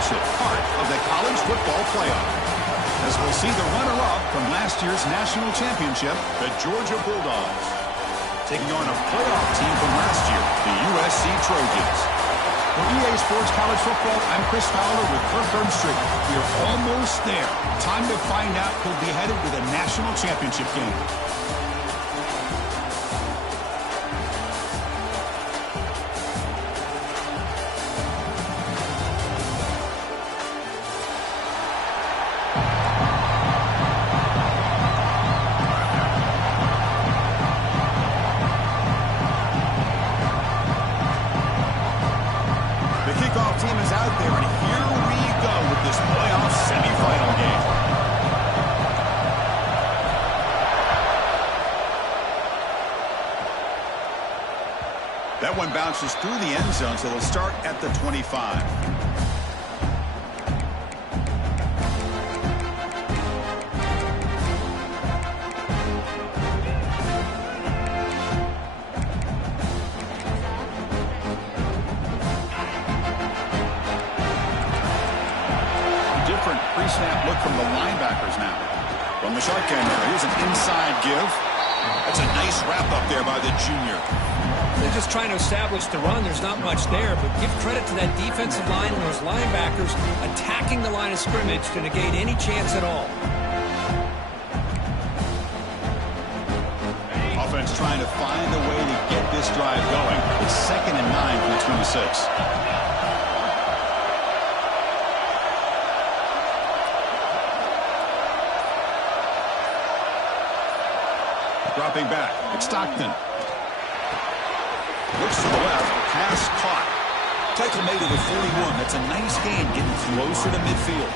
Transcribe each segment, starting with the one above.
championship, part of the college football playoff. As we'll see the runner-up from last year's national championship, the Georgia Bulldogs, taking on a playoff team from last year, the USC Trojans. For EA Sports College Football, I'm Chris Fowler with Kirk Herbstreit. We're almost there. Time to find out who'll be headed to the national championship game. That one bounces through the end zone, so they'll start at the 25. Different pre-snap look from the linebackers now. From the shotgun there, here's an inside give. That's a nice wrap up there by the junior. They're just trying to establish the run. There's not much there, but give credit to that defensive line and those linebackers attacking the line of scrimmage to negate any chance at all. Offense trying to find a way to get this drive going. It's 2nd and 9 from the 26. Dropping back, it's Stockton. Looks to the left, pass caught. Tackle made at the 41. That's a nice gain, getting closer to midfield.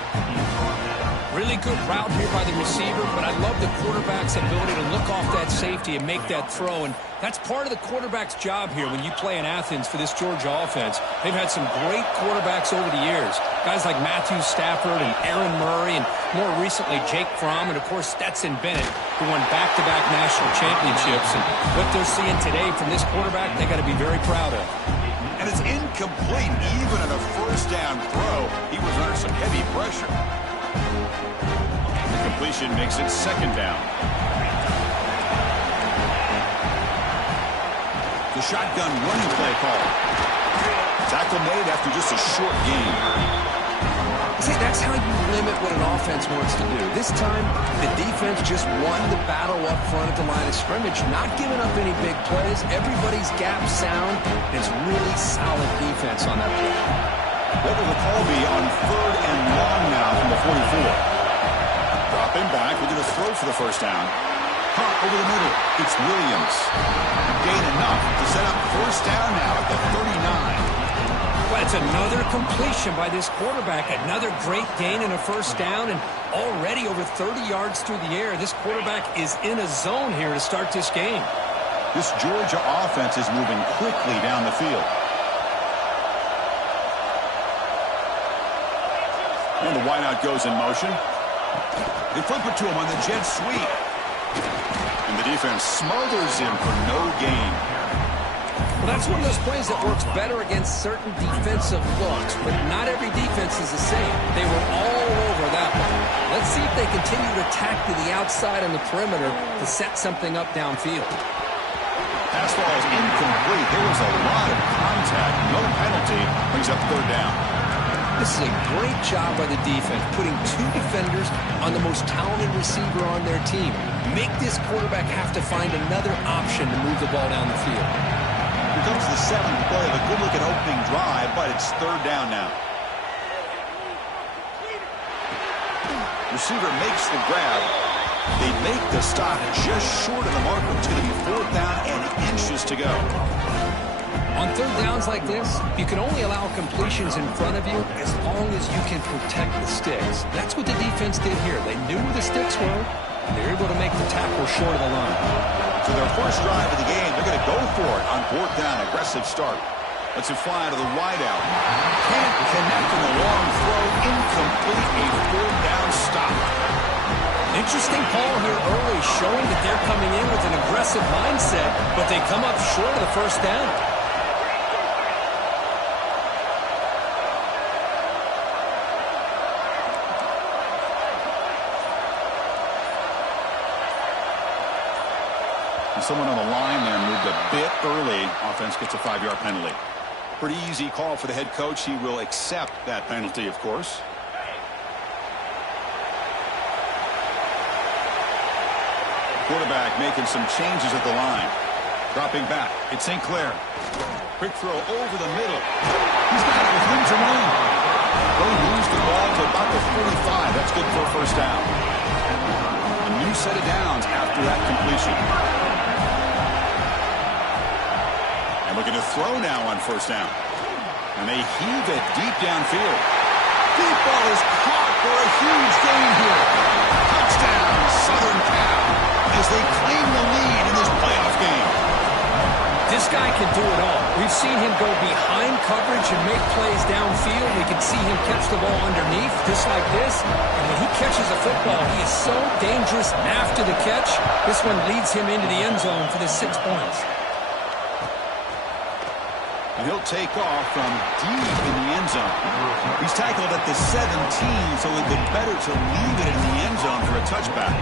Really good route here by the receiver, but I love the quarterback's ability to look off that safety and make that throw. And that's part of the quarterback's job here when you play in Athens for this Georgia offense. They've had some great quarterbacks over the years. Guys like Matthew Stafford and Aaron Murray, and more recently Jake Fromm, and of course Stetson Bennett, who won back-to-back national championships. And what they're seeing today from this quarterback, they got to be very proud of. And it's incomplete. Even at a first down throw, he was under some heavy pressure. The completion makes it 2nd down. The shotgun running play call. Tackle made after just a short gain. See, that's how you limit what an offense wants to do. This time, the defense just won the battle up front at the line of scrimmage, not giving up any big plays. Everybody's gap sound. It's really solid defense on that play. What will the call be on 3rd and long now from the 44? Dropping back, looking to throw for the first down. Caught over the middle. It's Williams. Gain enough to set up first down now at the 39. Well, it's another completion by this quarterback. Another great gain in a first down, and already over 30 yards through the air. This quarterback is in a zone here to start this game. This Georgia offense is moving quickly down the field. And the wideout goes in motion. They flip it to him on the jet sweep. And the defense smothers him for no gain. Well, that's one of those plays that works better against certain defensive looks, but not every defense is the same. They were all over that one. Let's see if they continue to attack to the outside on the perimeter to set something up downfield. Pass ball is incomplete. There was a lot of contact. No penalty. Brings up 3rd down. This is a great job by the defense, putting 2 defenders on the most talented receiver on their team. Make this quarterback have to find another option to move the ball down the field. Here comes the 7th play of a good-looking opening drive, but it's 3rd down now. Receiver makes the grab. They make the stop just short of the marker. It's going to be 4th down and inches to go. On 3rd downs like this, you can only allow completions in front of you as long as you can protect the sticks. That's what the defense did here. They knew where the sticks were. They were able to make the tackle short of the line. So their first drive of the game, they're going to go for it on 4th down. Aggressive start. Lets it fly to the wideout. Can't connect in the long throw. Incomplete. A 4th down stop. Interesting call here early, showing that they're coming in with an aggressive mindset, but they come up short of the first down. someone on the line there moved a bit early. Offense gets a 5-yard penalty. Pretty easy call for the head coach. He will accept that penalty, of course. Quarterback making some changes at the line. Dropping back. It's St. Clair. Quick throw over the middle. He's got it with room to run. They lose the ball to about the 45. That's good for a first down. A new set of downs after that completion. And looking to throw now on first down. And they heave it deep downfield. Deep ball is caught for a huge gain here. Touchdown, Southern Cal, as they claim the lead in this playoff game. This guy can do it all. We've seen him go behind coverage and make plays downfield. We can see him catch the ball underneath, just like this. And when he catches a football, he is so dangerous after the catch. This one leads him into the end zone for the 6 points. And he'll take off from deep in the end zone. He's tackled at the 17, so it would be better to leave it in the end zone for a touchback.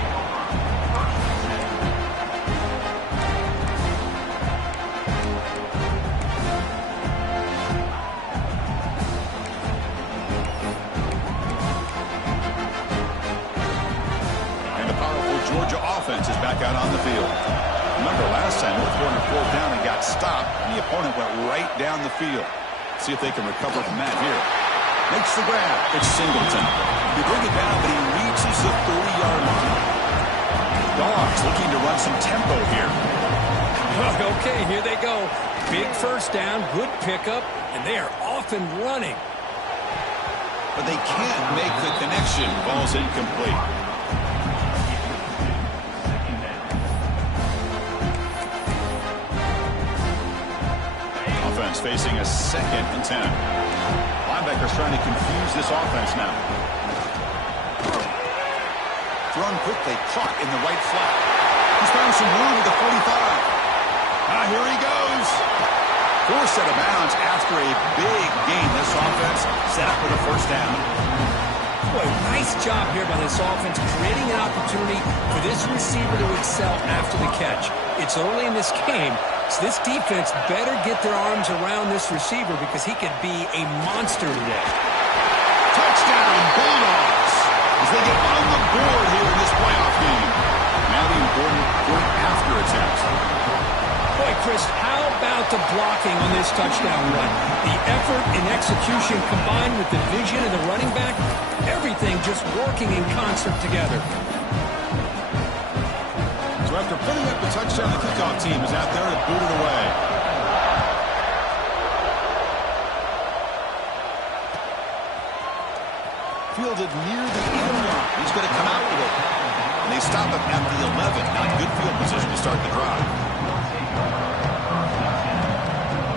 Georgia offense is back out on the field. Remember last time, North Carolina 4th down and got stopped, and the opponent went right down the field. See if they can recover from that here. Makes the grab. It's Singleton. You bring it down, but he reaches the 30-yard line. Dogs looking to run some tempo here. Okay, here they go. Big first down, good pickup, and they are off and running. But they can't make the connection. Ball's incomplete. Facing a 2nd and 10. Linebackers trying to confuse this offense now. Thrown quickly, caught in the right flat. He's found some room at the 45. Here he goes. Forced out of bounds after a big gain. This offense set up with a first down. Boy, nice job here by this offense, creating an opportunity for this receiver to excel after the catch. It's early in this game, so this defense better get their arms around this receiver because he could be a monster today. Touchdown, Bulldogs, as they get on the board here in this playoff game. Now the important point after attempt. Boy, Chris, how about the blocking on this touchdown run? The effort and execution combined with the vision of the running back, everything just working in concert together. So after putting up the touchdown, the kickoff team is out there to boot it away. Fielded near the end line. He's going to come out with it. And they stop him at the 11. Not good field position to start the drive.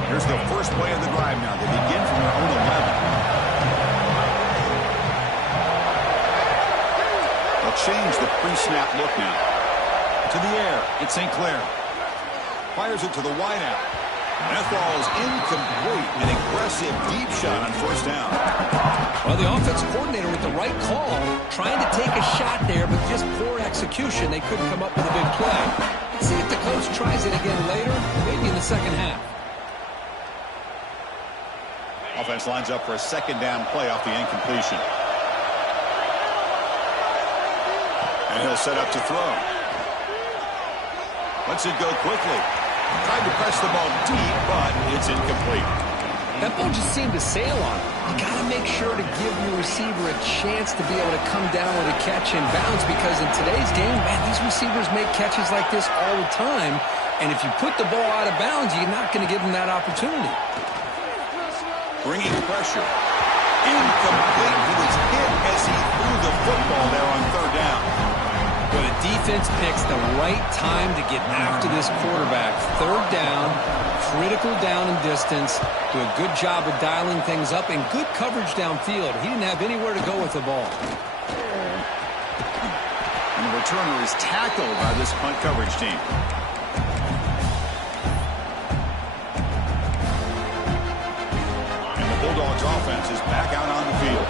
Here's the first play of the drive now. They begin from their own 11. They'll change the pre-snap look now. To the air, it's St. Clair. Fires it to the wideout. And that ball is incomplete. An aggressive deep shot on first down. Well, the offensive coordinator with the right call, trying to take a shot there, but just poor execution. They couldn't come up with a big play. Let's see if the coach tries it again later, maybe in the second half. Offense lines up for a second down play off the incompletion. And he'll set up to throw. Lets it go quickly. Tried to press the ball deep, but it's incomplete. That ball just seemed to sail on him. You got to make sure to give your receiver a chance to be able to come down with a catch and bounce, because in today's game, man, these receivers make catches like this all the time. And if you put the ball out of bounds, you're not going to give them that opportunity. Bringing pressure. Incomplete. He was hit as he threw the football there on third down. But the defense picks the right time to get after this quarterback. Third down, critical down and distance. Do a good job of dialing things up and good coverage downfield. He didn't have anywhere to go with the ball. And the returner is tackled by this punt coverage team. And the Bulldogs offense is back out on the field.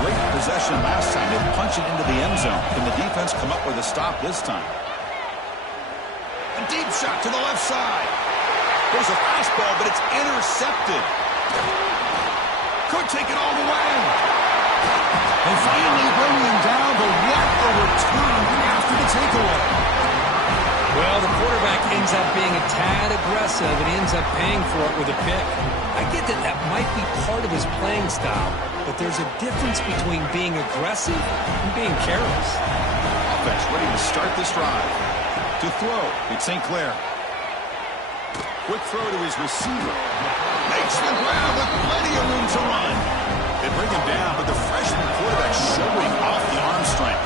Great possession last time. They punch it into the end zone. Can the defense come up with a stop this time? And deep shot to the left side. There's a fastball, but it's intercepted. Could take it all the way. And finally bringing him down, but what a return after the takeaway. Well, the quarterback ends up being a tad aggressive, and he ends up paying for it with a pick. I get that that might be part of his playing style, but there's a difference between being aggressive and being careless. Offense ready to start this drive. To throw, it's St. Clair. Quick throw to his receiver. Makes the grab with plenty of room to run. They bring him down, but the freshman quarterback showing off the arm strength.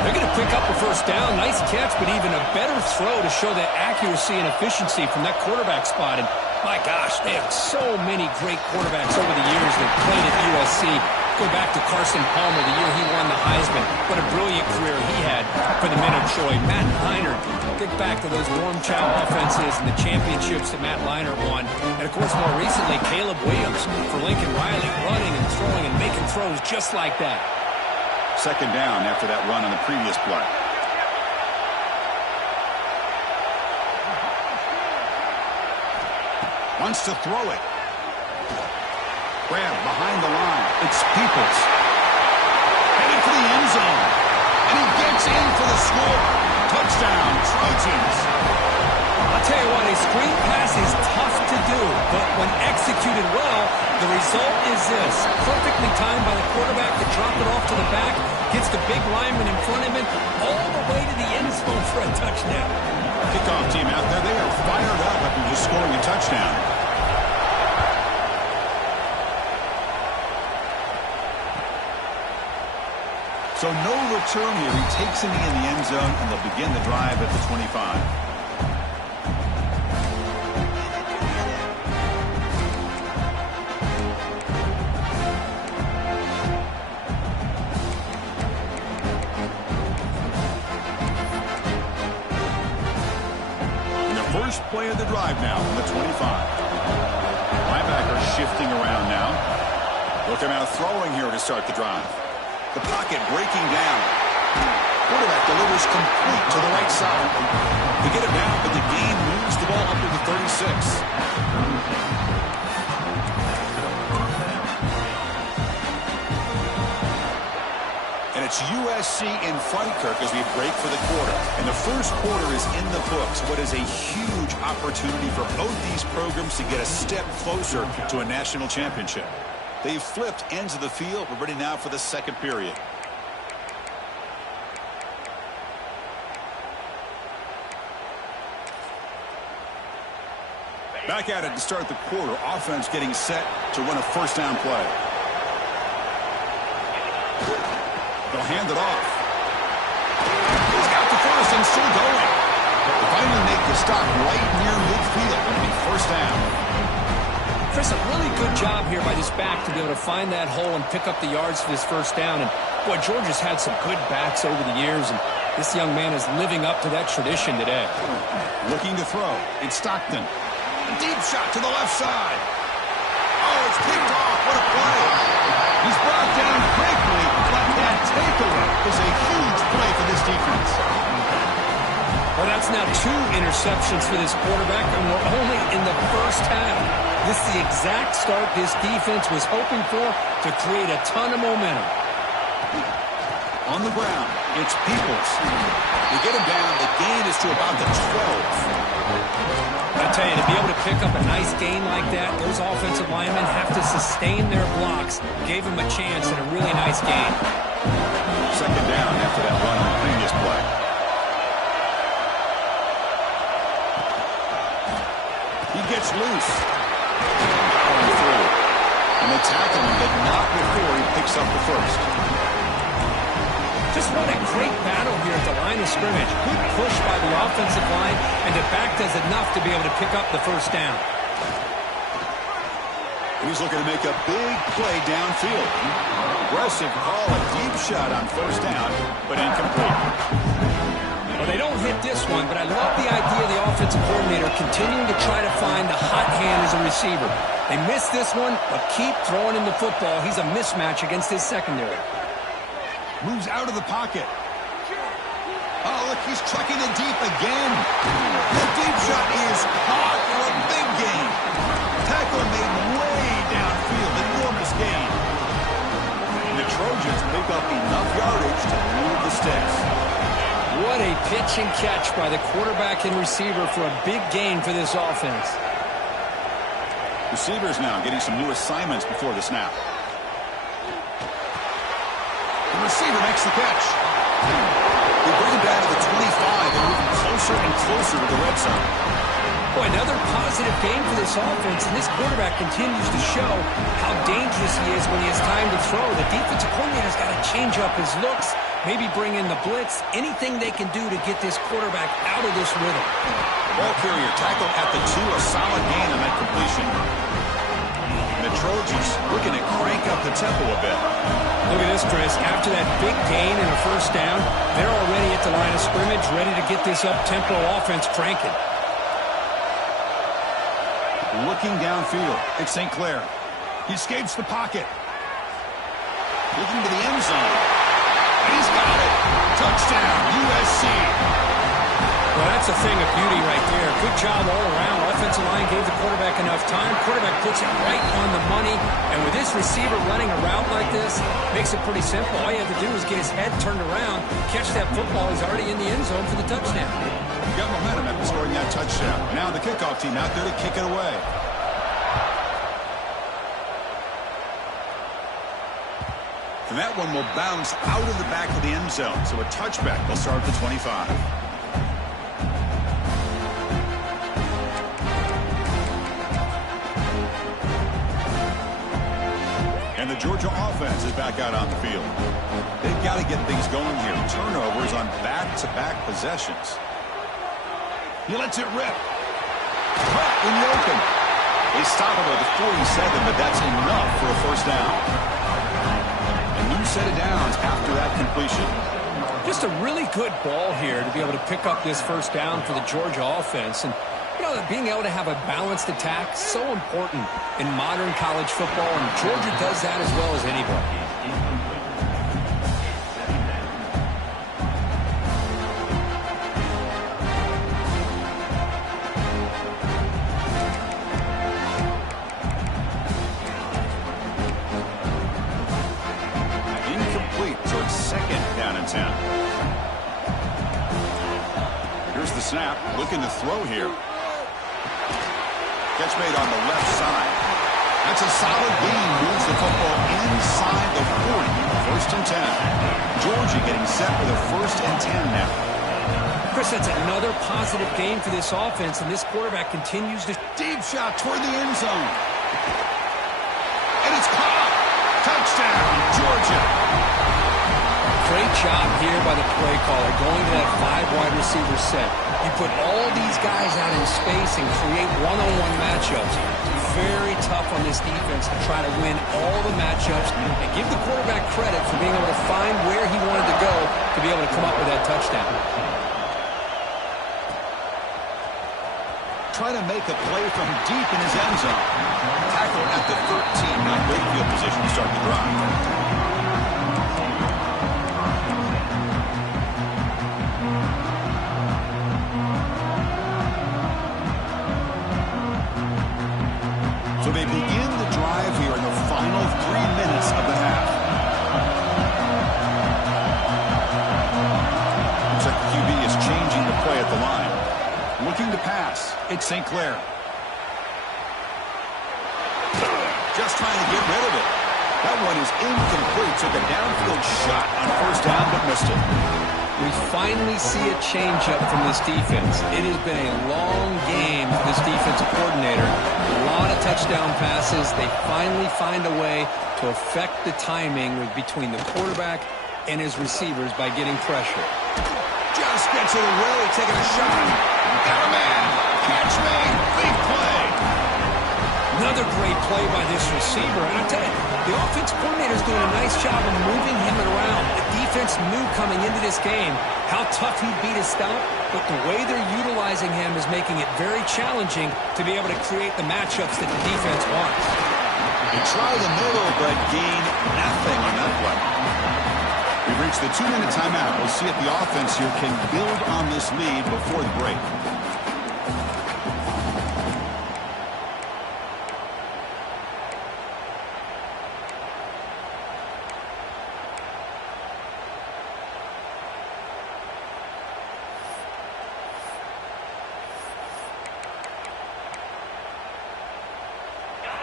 They're going to pick up a first down. Nice catch, but even a better throw to show that accuracy and efficiency from that quarterback spot. And my gosh, they have so many great quarterbacks over the years that played at USC. Go back to Carson Palmer, the year he won the Heisman. What a brilliant career he had for the men of Troy. Matt Leinart, get back to those warm chow offenses and the championships that Matt Leinart won. And, of course, more recently, Caleb Williams for Lincoln Riley, running and throwing and making throws just like that. Second down after that run on the previous play. Wants to throw it. Grab behind the line. It's Peoples. Headed for the end zone. And he gets in for the score. Touchdown, Trojans. I'll tell you what, a screen pass is tough to do, but when executed well, the result is this. Perfectly timed by the quarterback to drop it off to the back, gets the big lineman in front of him, all the way to the end zone for a touchdown. Kickoff team out there, they are fired up after just scoring a touchdown. So no return here. He takes him in the end zone, and they'll begin the drive at the 25. First play of the drive now from the 25. Linebacker shifting around now. Looking out throwing here to start the drive. The pocket breaking down. Quarterback delivers complete to the right side. They get it down, but the gain moves the ball up to the 36. And it's USC in front, Kirk, as we break for the quarter. And the first quarter is in the books. What is a huge opportunity for both these programs to get a step closer to a national championship. They've flipped ends of the field. We're ready now for the second period. Back at it to start the quarter. Offense getting set to run a first down play. They'll hand it off. He's got the first and still going. They finally make the stop right near midfield. It'll be first down. Chris, a really good job here by this back to be able to find that hole and pick up the yards for this first down. And, boy, Georgia's had some good backs over the years, and this young man is living up to that tradition today. Looking to throw. It's Stockton. A deep shot to the left side. Oh, it's picked off. What a play. He's brought down quickly, but that takeaway is a huge play for this defense. Well, that's now 2 interceptions for this quarterback, and we're only in the first half. This is the exact start this defense was hoping for to create a ton of momentum. On the ground, it's Peoples. They get him down. The gain is to about the 12. I tell you, to be able to pick up a nice gain like that, those offensive linemen have to sustain their blocks. Gave him a chance and a really nice gain. Second down after that run on the previous play. He gets loose. Going through. And they tackle him, but not before he picks up the first. Just what a great battle here at the line of scrimmage. Good push by the offensive line, and the back does enough to be able to pick up the first down. He's looking to make a big play downfield. Aggressive call, a deep shot on first down, but incomplete. Well, they don't hit this one, but I love the idea of the offensive coordinator continuing to try to find the hot hand as a receiver. They missed this one, but keep throwing him the football. He's a mismatch against his secondary. Moves out of the pocket. Oh, look, he's trucking it deep again. The deep shot is caught for a big gain. Tackle made way downfield. Enormous gain. And the Trojans pick up enough yardage to move the sticks. What a pitch and catch by the quarterback and receiver for a big gain for this offense. Receivers now getting some new assignments before the snap. The receiver makes the catch. They bring him down to the 25 and move closer and closer to the red zone. Boy, another positive game for this offense, and this quarterback continues to show how dangerous he is when he has time to throw. The defensive coordinator's got to change up his looks, maybe bring in the blitz, anything they can do to get this quarterback out of this rhythm. Ball carrier tackled at the 2, a solid gain on that completion. And the Trojans looking to crank up the tempo a bit. Look at this, Chris. After that big gain and a first down, they're already at the line of scrimmage, ready to get this up-tempo offense cranking. Looking downfield, it's St. Clair. He escapes the pocket. Looking to the end zone. And he's got it. Touchdown, USC. Well, that's a thing of beauty right there. Good job all around. Offensive line gave the quarterback enough time. Quarterback puts it right on the money. And with this receiver running a route like this, makes it pretty simple. All you have to do is get his head turned around, catch that football. He's already in the end zone for the touchdown. Got momentum after scoring that touchdown. Now the kickoff team out there to kick it away. And that one will bounce out of the back of the end zone. So a touchback will start at the 25. And the Georgia offense is back out on the field. They've got to get things going here. Turnovers on back-to-back possessions. He lets it rip. Caught in the open. They stop him at the 47, but that's enough for a first down. A new set of downs after that completion. Just a really good ball here to be able to pick up this first down for the Georgia offense. And, you know, being able to have a balanced attack, so important in modern college football, and Georgia does that as well as anybody. Here's the snap. Looking to throw here. Catch made on the left side. That's a solid gain. Moves the football inside the 40. First and 10. Georgia getting set with a first and 10 now. Chris, that's another positive game for this offense, and this quarterback continues to... Deep shot toward the end zone. And it's caught. Touchdown, Georgia. Great job here by the play caller, going to that 5 wide receiver set. You put all these guys out in space and create one-on-one matchups. It's very tough on this defense to try to win all the matchups and give the quarterback credit for being able to find where he wanted to go to be able to come up with that touchdown. Trying to make a play from deep in his end zone. Tackle at the 13, not great field position to start the drive. So they begin the drive here in the final 3 minutes of the half. Looks like the QB is changing the play at the line. Looking to pass. It's St. Clair. Just trying to get rid of it. That one is incomplete. Took a downfield shot on first down, but missed it. We finally see a change-up from this defense. It has been a long game for this defensive coordinator. A lot of touchdown passes. They finally find a way to affect the timing between the quarterback and his receivers by getting pressure. Just gets it away, taking a shot. Got a man. Catch made. Big play. Another great play by this receiver. And I tell you, the offense coordinator is doing a nice job of moving him around. The defense knew coming into this game how tough he'd be to stop, but the way they're utilizing him is making it very challenging to be able to create the matchups that the defense wants. They try the middle, but gain nothing on that play. We've reached the 2-minute timeout. We'll see if the offense here can build on this lead before the break.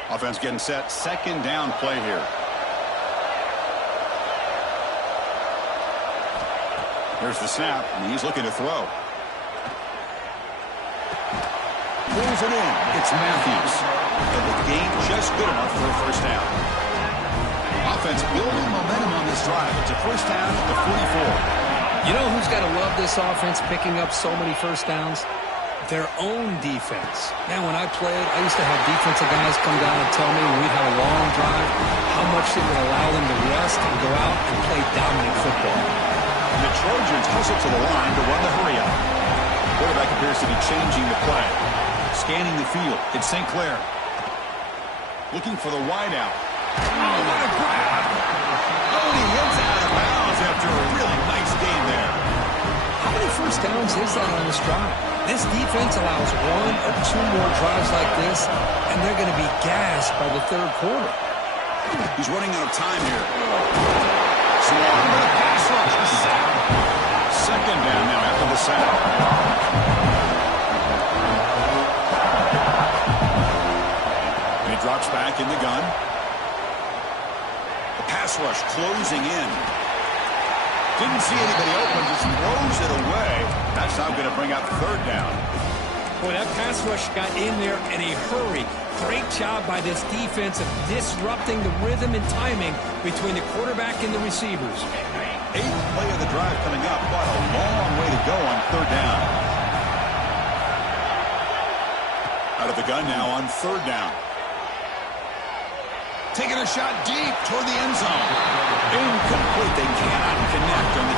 Offense getting set. Second down play here. Here's the snap, and he's looking to throw. Pulls it in. It's Matthews. And the game just good enough for a first down. Offense building momentum on this drive. It's a first down at the 44. You know who's got to love this offense picking up so many first downs? Their own defense. Man, when I played, I used to have defensive guys come down and tell me when we'd have a long drive how much it would allow them to rest and go out and play dominant football. And the Trojans hustle to the line to run the hurry up. Quarterback appears to be changing the play. Scanning the field. It's St. Clair. Looking for the wideout. Oh, what a grab! Oh, he hits out of bounds after a really nice game there. How many first downs is that on this drive? This defense allows 1 or 2 more drives like this, and they're going to be gassed by the third quarter. He's running out of time here. Swarm with a pass rush. A sack. Second down now after the sack. And he drops back in the gun. The pass rush closing in. Didn't see anybody open, just throws it away. That's now going to bring up third down. Boy, that pass rush got in there in a hurry. Great job by this defense of disrupting the rhythm and timing between the quarterback and the receivers. 8th play of the drive coming up, but a long way to go on third down. Out of the gun now on third down. Taking a shot deep toward the end zone. Incomplete. They cannot connect on the...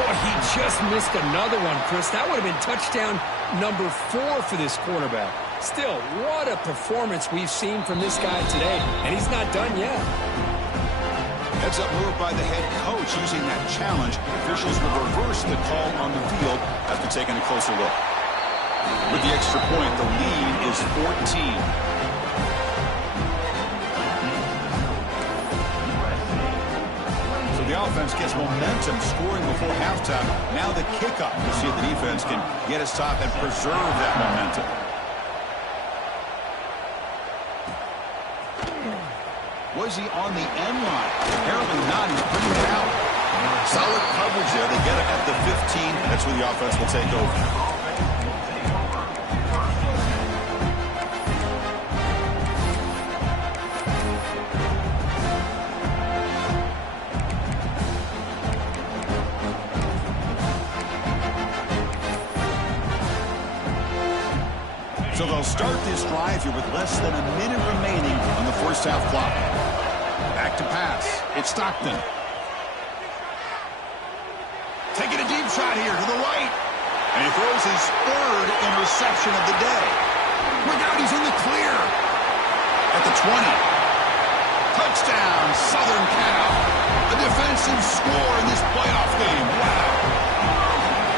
Boy, he just missed another one, Chris. That would have been touchdown number 4 for this quarterback. Still, what a performance we've seen from this guy today, and he's not done yet. Heads up move by the head coach using that challenge. Officials will reverse the call on the field after taking a closer look. With the extra point, the lead is 14. So the offense gets momentum scoring before halftime. Now the kickoff. We'll see if the defense can get his top and preserve that momentum. Was he on the end line? Apparently not. He's bringing it out. Solid coverage there. They get it at the 15. That's where the offense will take over. So they'll start this drive here with less than a minute remaining on the first half clock. Back to pass. It's Stockton. Taking a deep shot here to the right. And he throws his 3rd interception of the day. Look out, he's in the clear. At the 20. Touchdown, Southern Cal. A defensive score in this playoff game. Wow.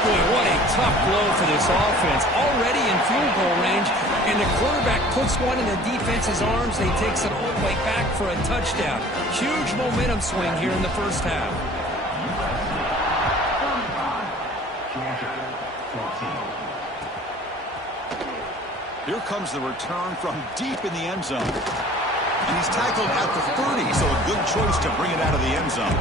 Boy, what a tough blow for this offense. Already in field goal range, and the quarterback puts one in the defense's arms. He takes it all the way back for a touchdown. Huge momentum swing here in the first half. Here comes the return from deep in the end zone. And he's tackled at the 30, so a good choice to bring it out of the end zone.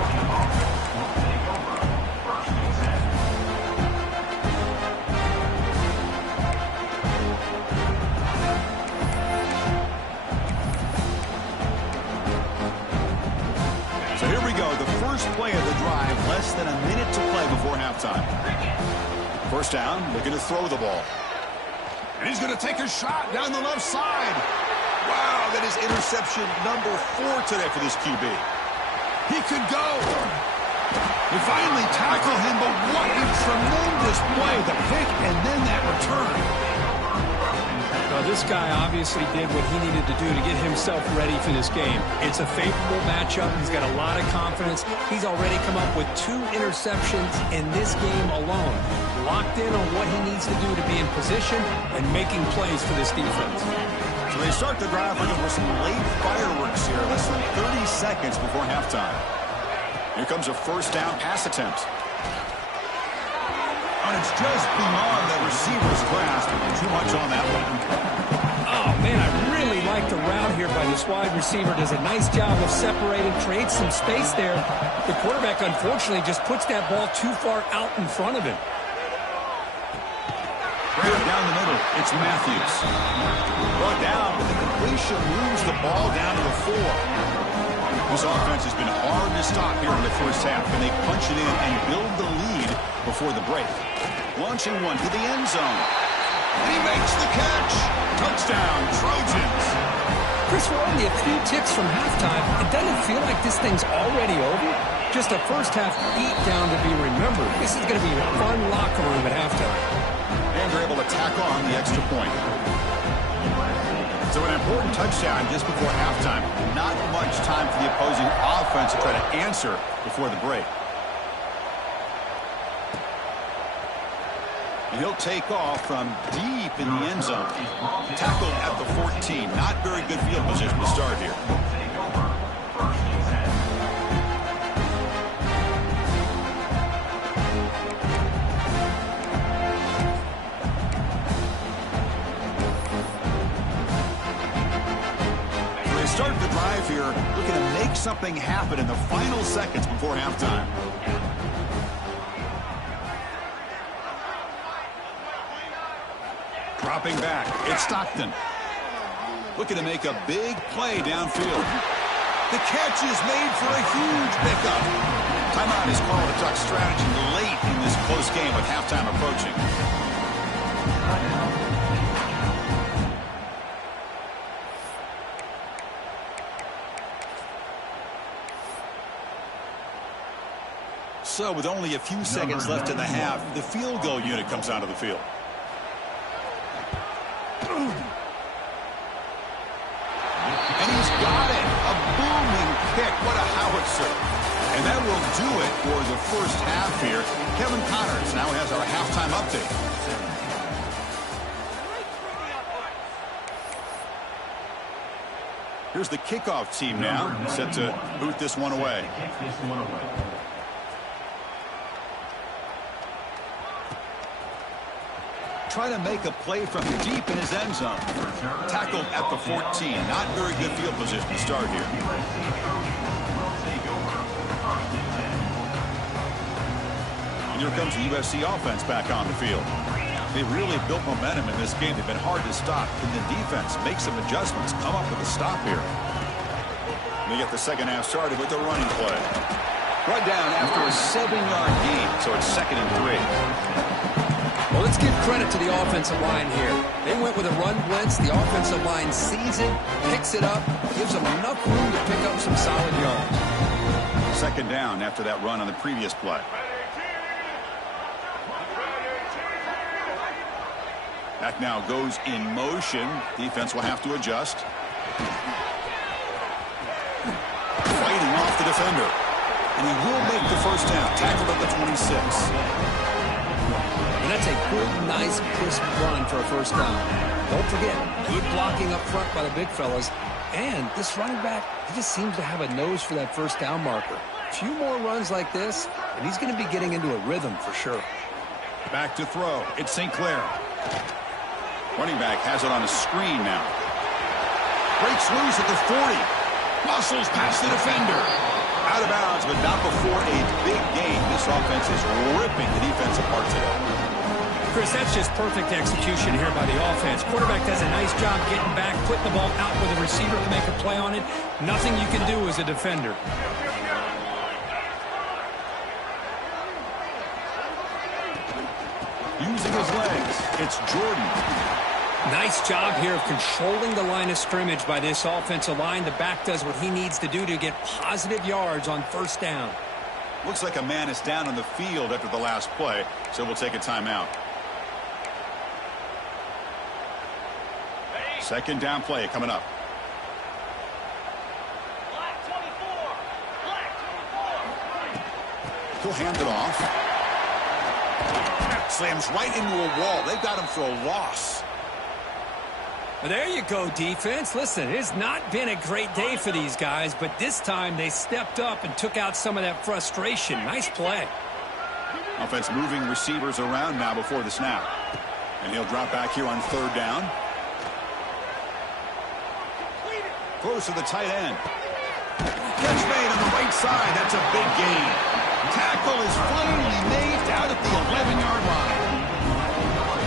Play of the drive, less than a minute to play before halftime. First down, looking to throw the ball. And he's going to take a shot down the left side. Wow, that is interception number 4 today for this QB. He could go. They finally tackle him, but what a tremendous play. The pick and then that return. Well, this guy obviously did what he needed to do to get himself ready for this game. It's a favorable matchup. He's got a lot of confidence. He's already come up with 2 interceptions in this game alone. Locked in on what he needs to do to be in position and making plays for this defense. So they start the drive looking for some late fireworks here, less than 30 seconds before halftime. Here comes a first down pass attempt. And it's just beyond the receiver's grasp. Too much on that one. Oh, man, I really like the route here by this wide receiver. Does a nice job of separating, creates some space there. The quarterback, unfortunately, just puts that ball too far out in front of him. Right down the middle, it's Matthews. Brought down, but the completion moves the ball down to the 4. This offense has been hard to stop here in the first half. Can they punch it in and build the lead before the break? Launching one to the end zone. And he makes the catch. Touchdown, Trojans. Chris, we're only a few ticks from halftime. It doesn't feel like this thing's already over. Just a first half beat down to be remembered. This is going to be a fun locker room at halftime. And they're able to tack on the extra point. So an important touchdown just before halftime. Not much time for the opposing offense to try to answer before the break. And he'll take off from deep in the end zone. Tackled at the 14. Not very good field position to start here. Start the drive here, looking to make something happen in the final seconds before halftime. Dropping back, it's Stockton. Looking to make a big play downfield. The catch is made for a huge pickup. Timeout is called to talk strategy late in this close game with halftime approaching. So with only a few seconds left in the half, the field goal unit comes onto the field. And he's got it. A booming kick. What a howitzer. And that will do it for the first half here. Kevin Connors now has our halftime update. Here's the kickoff team now, set to boot this one away. Try to make a play from deep in his end zone. Tackled at the 14. Not very good field position to start here. And here comes the USC offense back on the field. They've really built momentum in this game. They've been hard to stop. Can the defense make some adjustments, come up with a stop here? They get the second half started with the running play. Right down after a 7-yard gain, so it's 2nd and 3. Well, let's give credit to the offensive line here. They went with a run blitz. The offensive line sees it, picks it up, gives them enough room to pick up some solid yards. 2nd down after that run on the previous play. Back now goes in motion. Defense will have to adjust. Fighting off the defender. And he will make the first down. Tackled at the 26. And that's a good, nice, crisp run for a first down. Don't forget, keep blocking up front by the big fellas. And this running back, he just seems to have a nose for that first down marker. A few more runs like this, and he's going to be getting into a rhythm for sure. Back to throw. It's St. Clair. Running back has it on a screen now. Breaks loose at the 40. Muscles past the defender. Out of bounds, but not before a big gain. This offense is ripping the defense apart today. Chris, that's just perfect execution here by the offense. Quarterback does a nice job getting back, putting the ball out with a receiver to make a play on it. Nothing you can do as a defender. Using his legs, it's Jordan. Nice job here of controlling the line of scrimmage by this offensive line. The back does what he needs to do to get positive yards on first down. Looks like a man is down on the field after the last play, so we'll take a timeout. Second down play coming up. He'll hand it off. Slams right into a wall. They've got him for a loss. Well, there you go, defense. Listen, it has not been a great day for these guys, but this time they stepped up and took out some of that frustration. Nice play. Offense moving receivers around now before the snap. And he'll drop back here on third down. Close to the tight end. Catch made on the right side. That's a big gain. Tackle is finally made out at the 11-yard line.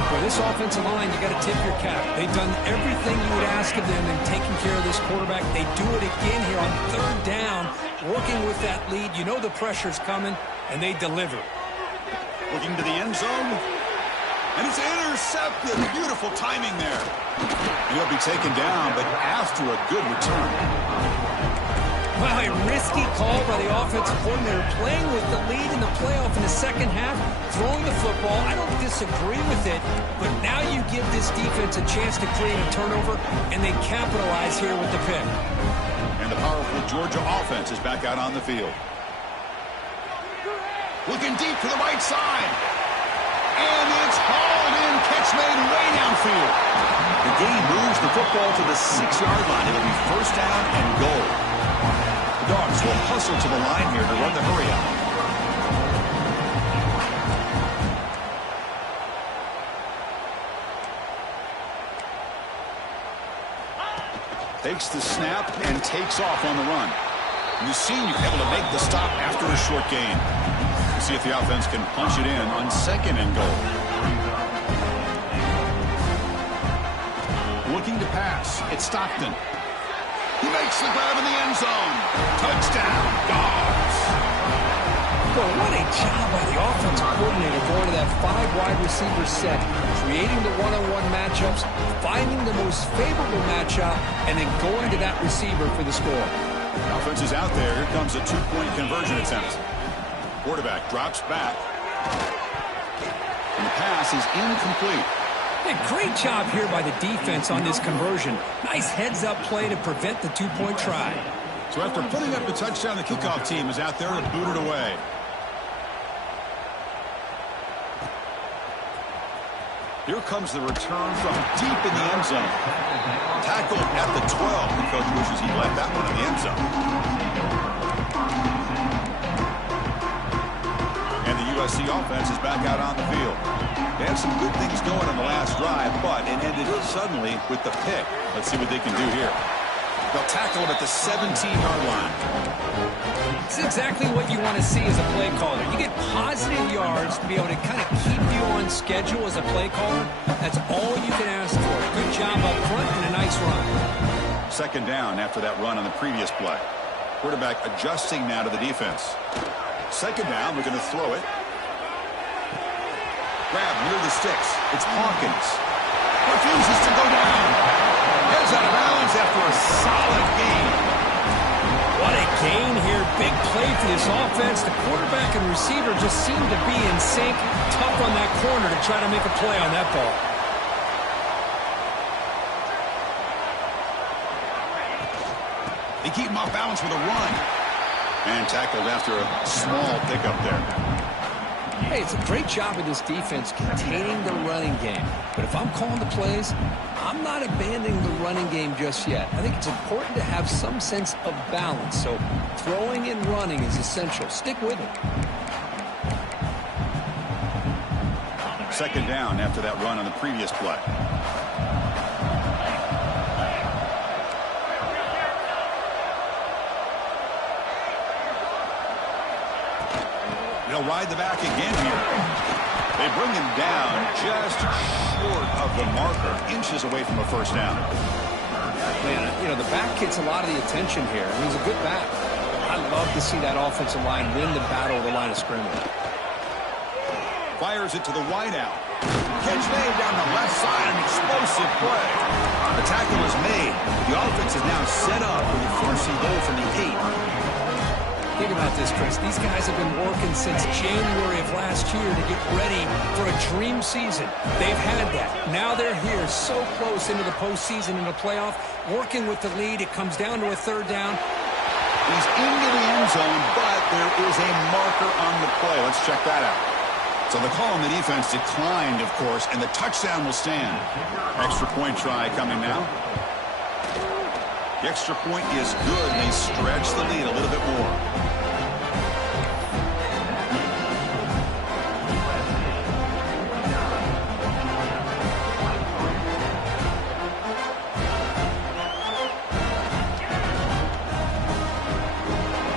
For this offensive line, you got to tip your cap. They've done everything you would ask of them in taking care of this quarterback. They do it again here on third down, working with that lead. You know the pressure's coming, and they deliver. Looking to the end zone. And it's intercepted. Beautiful timing there. He'll be taken down, but after a good return. Well, a risky call by the offensive coordinator, playing with the lead in the playoff in the second half, throwing the football. I don't disagree with it, but now you give this defense a chance to create a turnover, and they capitalize here with the pick. And the powerful Georgia offense is back out on the field. Looking deep to the right side. And it's hauled in. Catch made way downfield. The gain moves the football to the 6-yard line. It'll be first down and goal. The Dogs will hustle to the line here to run the hurry-up. Takes the snap and takes off on the run. You've seen you're able to make the stop after a short gain. We'll see if the offense can punch it in on second and goal. Looking to pass. It's Stockton. He makes the grab in the end zone. Touchdown, Dogs. Well, what a job by the offensive coordinator going to that 5-wide receiver set, creating the one-on-one matchups, finding the most favorable matchup, and then going to that receiver for the score. Offense is out there. Here comes a 2-point conversion attempt. Quarterback drops back. And the pass is incomplete. Hey, great job here by the defense on this conversion. Nice heads-up play to prevent the 2-point try. So after putting up a touchdown, the kickoff team is out there to boot it away. Here comes the return from deep in the end zone. Tackled at the 12. The coach wishes he left that one in the end zone. And the USC offense is back out on the field. They had some good things going on the last drive, but it ended suddenly with the pick. Let's see what they can do here. They'll tackle him at the 17-yard line. It's exactly what you want to see as a play caller. You get positive yards to be able to kind of keep you on schedule as a play caller. That's all you can ask for. Good job up front and a nice run. Second down after that run on the previous play. Quarterback adjusting now to the defense. Second down, we're going to throw it. Grab near the sticks. It's Hawkins. Refuses to go down. Heads out of bounds after a solid gain. What a gain here. Big play for this offense. The quarterback and receiver just seem to be in sync. Tough on that corner to try to make a play on that ball. They keep him off balance with a run. And tackled after a small pickup there. Hey, it's a great job of this defense containing the running game. But if I'm calling the plays, I'm not abandoning the running game just yet. I think it's important to have some sense of balance. So throwing and running is essential. Stick with it. Second down after that run on the previous play. They'll ride the back again here. They bring him down just short of the marker, inches away from a first down. Man, you know, the back gets a lot of the attention here. I mean, he's a good back. I love to see that offensive line win the battle of the line of scrimmage. Fires it to the wideout. Catch made down the left side, an explosive play. The tackle is made. The offense is now set up with a 1st and goal from the 8. Think about this, Chris. These guys have been working since January of last year to get ready for a dream season. They've had that. Now they're here so close into the postseason and the playoff, working with the lead. It comes down to a third down. He's into the end zone, but there is a marker on the play. Let's check that out. So the call on the defense declined, of course, and the touchdown will stand. Extra point try coming now. The extra point is good, and they stretch the lead a little bit more.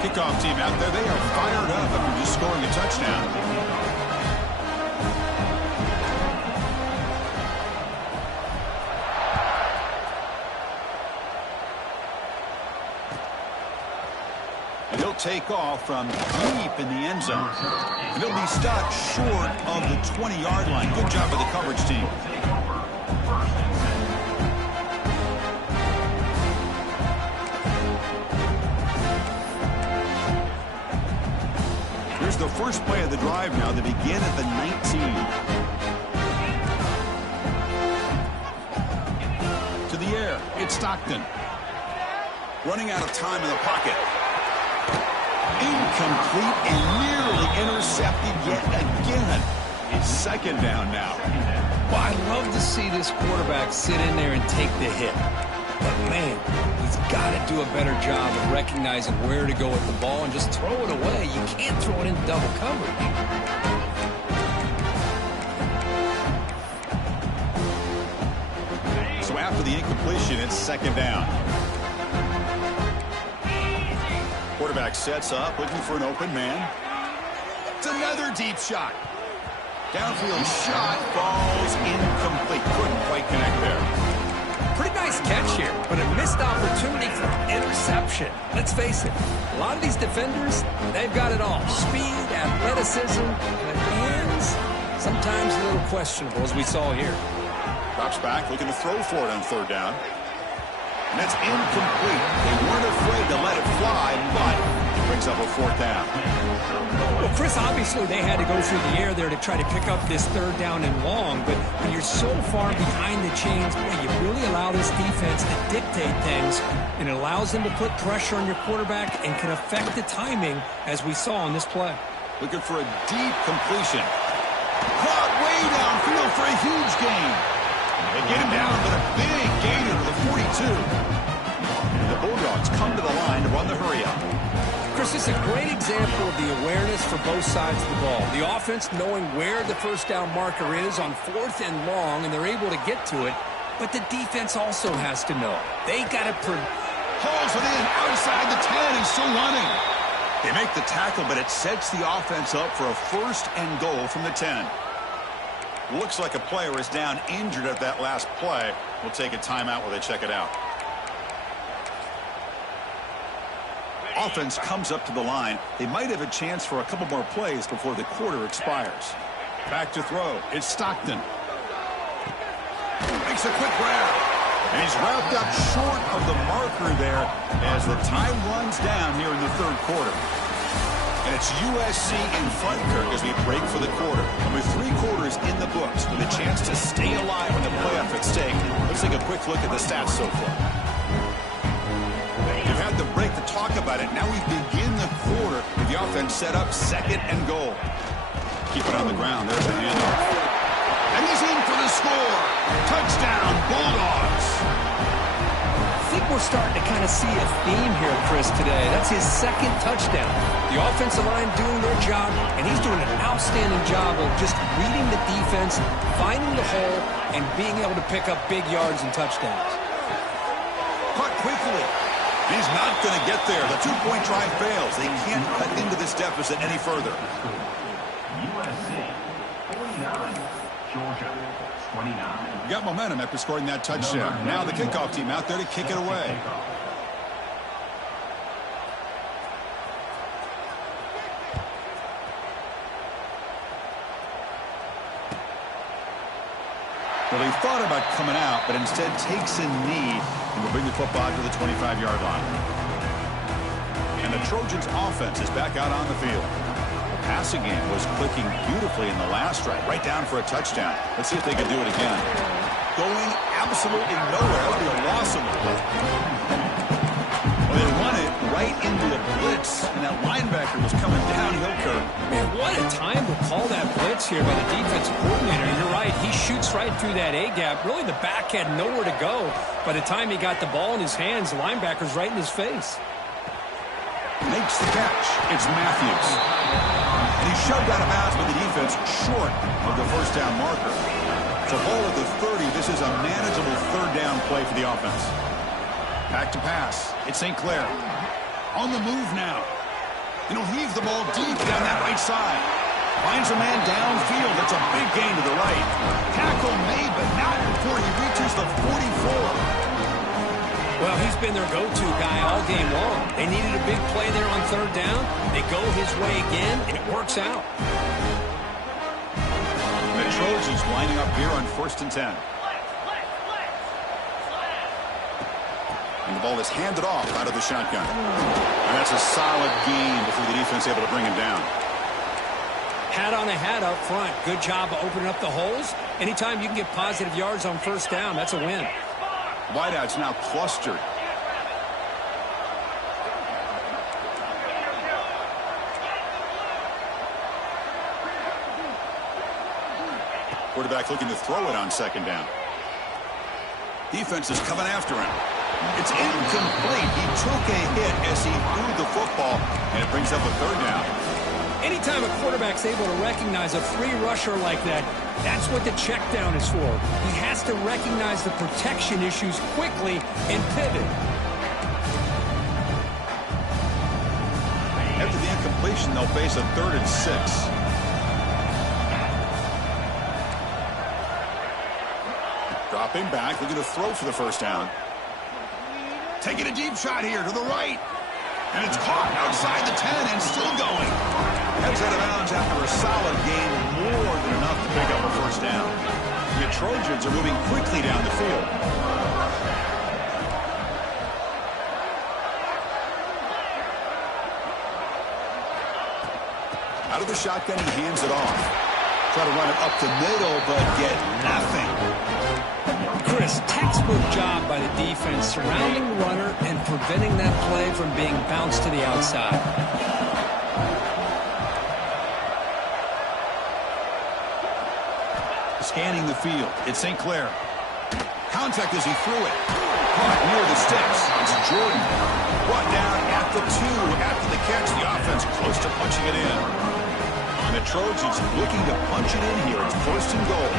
Kickoff team out there, they are fired up after just scoring a touchdown. And he'll take off from deep in the end zone. And he'll be stopped short of the 20-yard line. Good job of the coverage team. Here's the first play of the drive now. They begin at the 19. To the air. It's Stockton. Running out of time in the pocket. Incomplete and nearly intercepted yet again. It's second down now. Well, I love to see this quarterback sit in there and take the hit. But, man, he's got to do a better job of recognizing where to go with the ball and just throw it away. You can't throw it in double coverage. So after the incompletion, it's second down. Quarterback sets up, looking for an open man. It's another deep shot. Downfield shot falls incomplete. Couldn't quite connect there. Pretty nice catch here, but a missed opportunity for interception. Let's face it, a lot of these defenders, they've got it all. Speed, athleticism, but hands, sometimes a little questionable, as we saw here. Drops back, looking to throw for it on third down. And that's incomplete. They weren't afraid to let it fly, but it brings up a fourth down. Well, Chris, obviously they had to go through the air there to try to pick up this third down and long, but when you're so far behind the chains, boy, you really allow this defense to dictate things, and it allows them to put pressure on your quarterback and can affect the timing, as we saw on this play. Looking for a deep completion. Caught way downfield for a huge gain. They get him down, but a big gainer to the 42. The Bulldogs come to the line to run the hurry-up. Chris, this is a great example of the awareness for both sides of the ball. The offense knowing where the first down marker is on fourth and long, and they're able to get to it. But the defense also has to know. They got to... Hauls it in outside the 10 and still running. They make the tackle, but it sets the offense up for a first and goal from the 10. Looks like a player is down injured at that last play. We'll take a timeout while they check it out. Offense comes up to the line. They might have a chance for a couple more plays before the quarter expires. Back to throw. It's Stockton. Makes a quick grab. And he's wrapped up short of the marker there as the time runs down here in the third quarter. And it's USC in front, Kirk, as we break for the quarter. And with 3 quarters in the books, with a chance to stay alive in the playoff at stake, let's take a quick look at the stats so far. We've had the break to talk about it. Now we begin the quarter with the offense set up second and goal. Keep it on the ground. There's the handoff. And he's in for the score. Touchdown, Bulldogs. I think we're starting to kind of see a theme here, Chris, today. That's his second touchdown. The offensive line doing their job, and he's doing an outstanding job of just reading the defense, finding the hole, and being able to pick up big yards and touchdowns. Caught quickly. He's not going to get there. The 2-point try fails. They can't cut into this deficit any further. USC 49, Georgia 29. Got momentum after scoring that touchdown. Now the kickoff team out there to kick it away. Well, he thought about coming out, but instead takes a knee and will bring the football to the 25-yard line. And the Trojans' offense is back out on the field. The passing game was clicking beautifully in the last drive, right down for a touchdown. Let's see if they can do it again. Going absolutely nowhere. That'll be a loss on the play. Well, they run it right into a blitz, and that linebacker was coming downhill, Kirk. Man, what a time to call that blitz here by the defensive coordinator. You're right. He shoots right through that A-gap. Really, the back had nowhere to go. By the time he got the ball in his hands, the linebacker's right in his face. Makes the catch. It's Matthews. And he's shoved out of bounds by the defense short of the first down marker. So ball at the 30. This is a manageable third down play for the offense. Back to pass. It's St. Clair. On the move now. And he'll heave the ball deep down that right side. Finds a man downfield. That's a big gain to the right. Tackle made, but not before he reaches the 44. Well, he's been their go-to guy all game long. They needed a big play there on third down. They go his way again, and it works out. The Trojans lining up here on 1st and 10. And the ball is handed off out of the shotgun. And that's a solid gain before the defense able to bring him down. Hat on a hat up front. Good job of opening up the holes. Anytime you can get positive yards on first down, that's a win. Wideouts now clustered. Quarterback looking to throw it on second down. Defense is coming after him. It's incomplete. He took a hit as he threw the football, and it brings up a third down. Anytime a quarterback's able to recognize a free rusher like that, that's what the check down is for. He has to recognize the protection issues quickly and pivot. After the incompletion, they'll face a 3rd and 6. Dropping back, looking to throw for the first down. Taking a deep shot here to the right. And it's caught outside the 10 and still going. Heads out of bounds after a solid game, more than enough to pick up a first down. The Trojans are moving quickly down the field. Out of the shotgun, he hands it off. Try to run it up the middle, but get nothing. Chris, textbook job by the defense surrounding the runner and preventing that play from being bounced to the outside. Scanning the field. It's St. Clair. Contact as he threw it. Caught near the sticks. It's Jordan. Brought down at the 2 after the catch. The offense close to punching it in. And the Trojans looking to punch it in here. It's 1st and goal.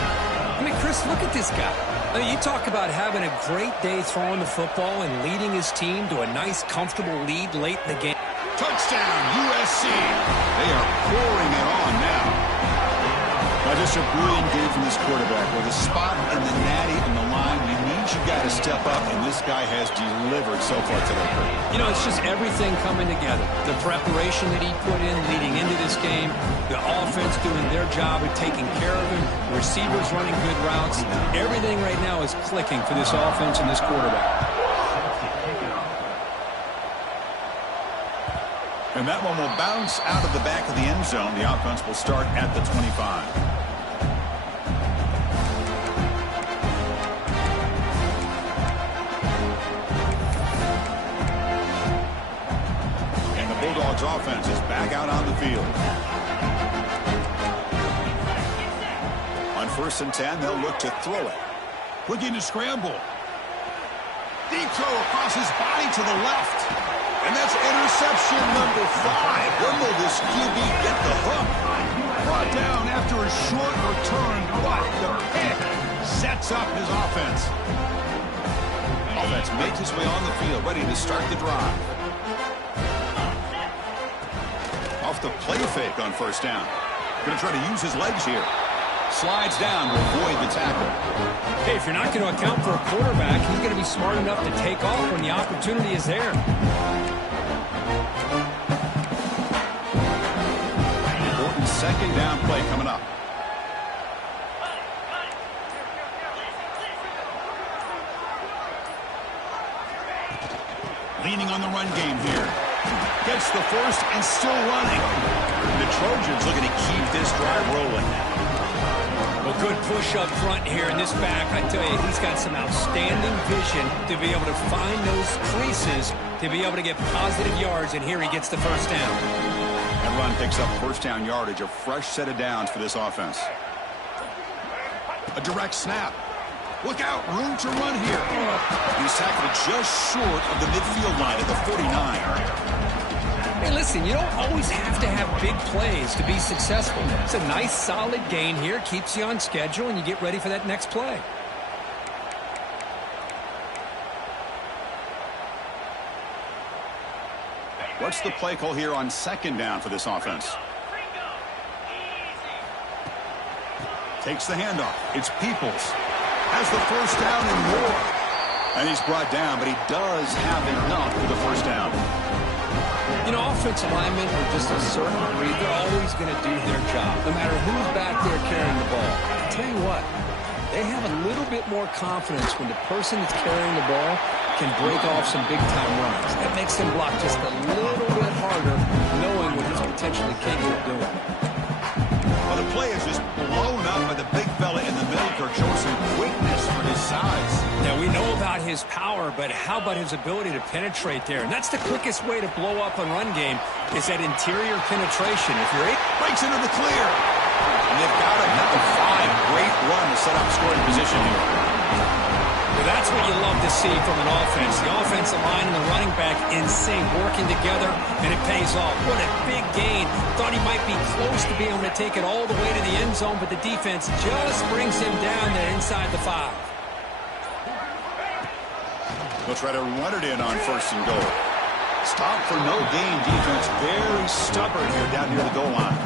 I mean, Chris, look at this guy. I mean, you talk about having a great day throwing the football and leading his team to a nice, comfortable lead late in the game. Touchdown, USC. They are pouring it on now. Now, just a brilliant game from this quarterback. With a spot in the natty and the line, you need you got to step up, and this guy has delivered so far today. You know, it's just everything coming together. The preparation that he put in leading into this game, the offense doing their job of taking care of him, receivers running good routes. Everything right now is clicking for this offense and this quarterback. And that one will bounce out of the back of the end zone. The offense will start at the 25. Bulldogs offense is back out on the field. On 1st and 10, they'll look to throw it. Looking to scramble. Deep throw across his body to the left. And that's interception number 5. When will this QB get the hook? Brought down after a short return, but the pick sets up his offense. Offense makes his way on the field, ready to start the drive. Off the play fake on 1st down. Going to try to use his legs here. Slides down to avoid the tackle. Hey, if you're not going to account for a quarterback, he's going to be smart enough to take off when the opportunity is there. Important 2nd down play coming up. Leaning on the run game here. Gets the first and still running. The Trojans looking to keep this drive rolling. Well, good push up front here in this back. I tell you, he's got some outstanding vision to be able to find those creases, to be able to get positive yards, and here he gets the first down. That run picks up first down yardage, a fresh set of downs for this offense. A direct snap. Look out, room to run here. He's tackled just short of the midfield line at the 49. Hey, listen, you don't always have to have big plays to be successful. It's a nice, solid gain here. Keeps you on schedule, and you get ready for that next play. What's the play call here on second down for this offense? Takes the handoff. It's Peoples. Has the first down and more. And he's brought down, but he does have enough for the first down. You know, offensive linemen are just a certain breed. They're always going to do their job, no matter who's back there carrying the ball. I'll tell you what, they have a little bit more confidence when the person that's carrying the ball can break off some big-time runs. That makes them block just a little bit harder, knowing what he's potentially capable of doing. Well, the play is just blown up by the big fella in the middle. They're showing some quickness for his size. Now, we know about his power, but how about his ability to penetrate there? And that's the quickest way to blow up a run game is that interior penetration. If you're breaks into the clear. And they've got him at the 5. Great run to set up scoring position here. Well, that's what you love to see from an offense. The offensive line and the running back in sync, working together, and it pays off. What a big gain. Thought he might be close to being able to take it all the way to the end zone, but the defense just brings him down there inside the 5. They'll try to run it in on first and goal. Stop for no gain defense. Very stubborn here down near the goal line.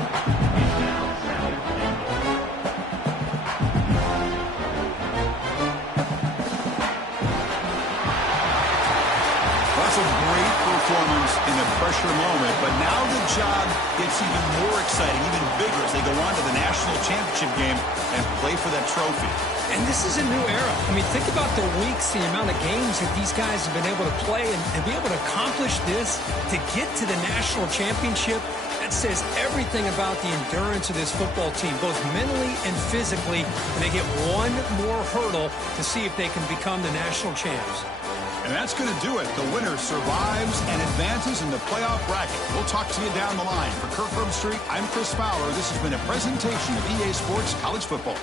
That's a great performance in the pressure moment, but now the job gets even more exciting, even bigger as they go on to the national championship game and play for that trophy. And this is a new era. I mean, think about the weeks, the amount of games that these guys have been able to play and be able to accomplish this, to get to the national championship. That says everything about the endurance of this football team, both mentally and physically. And they get one more hurdle to see if they can become the national champs. And that's going to do it. The winner survives and advances in the playoff bracket. We'll talk to you down the line. For Kirk Herbstreit, I'm Chris Fowler. This has been a presentation of EA Sports College Football.